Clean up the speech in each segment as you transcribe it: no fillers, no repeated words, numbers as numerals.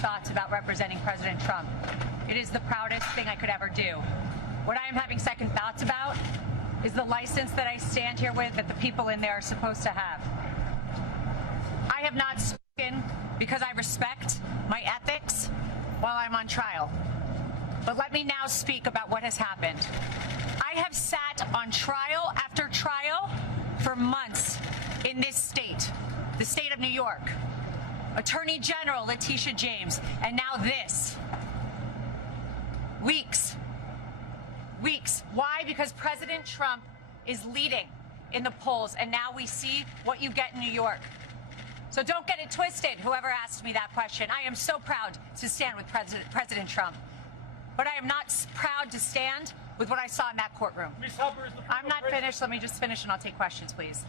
thoughts about representing President Trump. It is the proudest thing I could ever do. What I am having second thoughts about is the license that I stand here with that the people in there are supposed to have. I have not spoken because I respect my ethics while I'm on trial. But let me now speak about what has happened. I have sat on trial after trial for months in this state, the state of New York. Attorney General Letitia James, and now this. Weeks. Why? Because President Trump is leading in the polls, and now we see what you get in New York. So don't get it twisted, whoever asked me that question. I am so proud to stand with President Trump. But I am not proud to stand with what I saw in that courtroom. Ms. Habba, is the I'm not finished. Let me just finish and I'll take questions, please.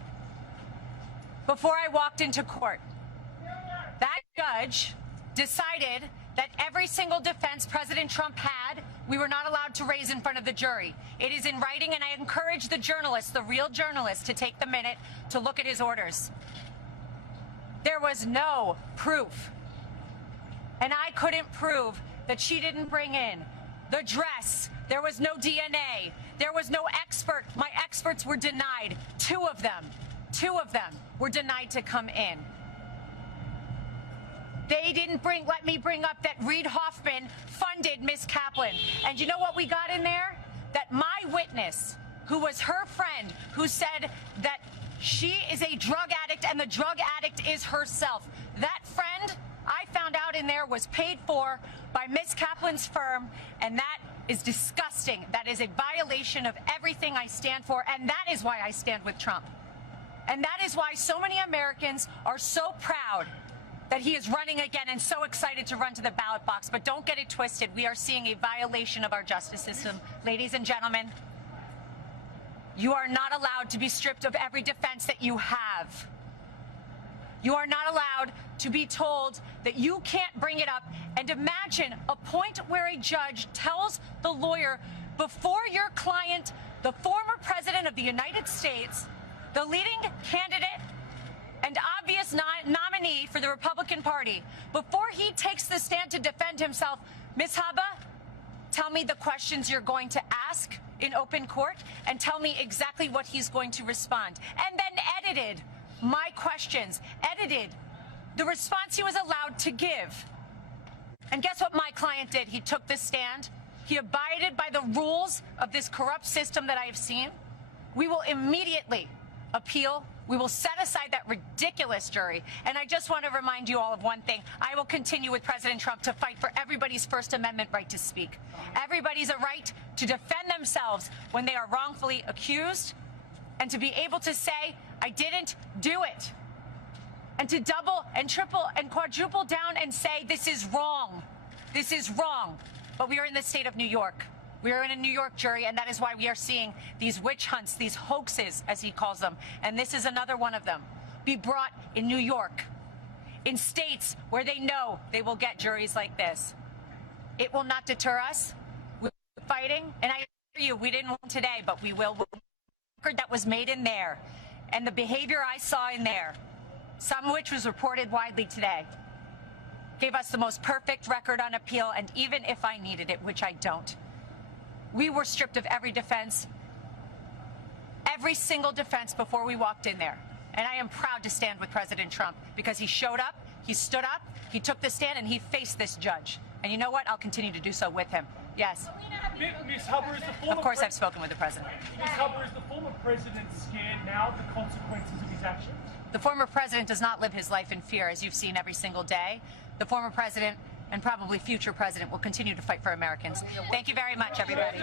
Before I walked into court, that judge decided that every single defense President Trump had, we were not allowed to raise in front of the jury. It is in writing, and I encourage the journalists, the real journalists, to take the minute to look at his orders. There was no proof. And I couldn't prove that she didn't bring in the dress. There was no DNA. There was no expert. My experts were denied. Two of them were denied to come in. They didn't let me bring up that Reid Hoffman funded Ms. Kaplan. And you know what we got in there? That my witness, who was her friend, who said that she is a drug addict and the drug addict is herself. That friend, I found out in there, was paid for by Ms. Kaplan's firm, and that is disgusting. That is a violation of everything I stand for, and that is why I stand with Trump. And that is why so many Americans are so proud that he is running again and so excited to run to the ballot box. But don't get it twisted. We are seeing a violation of our justice system. Ladies and gentlemen, you are not allowed to be stripped of every defense that you have. You are not allowed to be told that you can't bring it up. And imagine a point where a judge tells the lawyer, before your client, the former president of the United States, the leading candidate and obvious nominee for the Republican Party, before he takes the stand to defend himself, Ms. Habba, tell me the questions you're going to ask in open court and tell me exactly what he's going to respond. And then edited my questions, edited the response he was allowed to give. And guess what my client did? He took the stand. He abided by the rules of this corrupt system that I have seen. We will immediately appeal. We will set aside that ridiculous jury. And I just want to remind you all of one thing. I will continue with President Trump to fight for everybody's First Amendment right to speak. Everybody's a right to defend themselves when they are wrongfully accused, and to be able to say, I didn't do it. And to double and triple and quadruple down and say, this is wrong. This is wrong. But we are in the state of New York. We are in a New York jury, and that is why we are seeing these witch hunts, these hoaxes, as he calls them. And this is another one of them. Be brought in New York, in states where they know they will get juries like this. It will not deter us. We're fighting. And I assure you, we didn't win today, but we will. The record that was made in there and the behavior I saw in there, some of which was reported widely today, gave us the most perfect record on appeal. And even if I needed it, which I don't, we were stripped of every defense, every single defense before we walked in there. And I am proud to stand with President Trump because he showed up, he stood up, he took the stand, and he faced this judge. And you know what? I'll continue to do so with him. Yes. Ms. Habba, is the former Of course I've spoken with the president. Ms. Habba, is the former president scared now of the consequences of his actions? The former president does not live his life in fear, as you've seen every single day. The former president and probably future president will continue to fight for Americans. Thank you very much, everybody.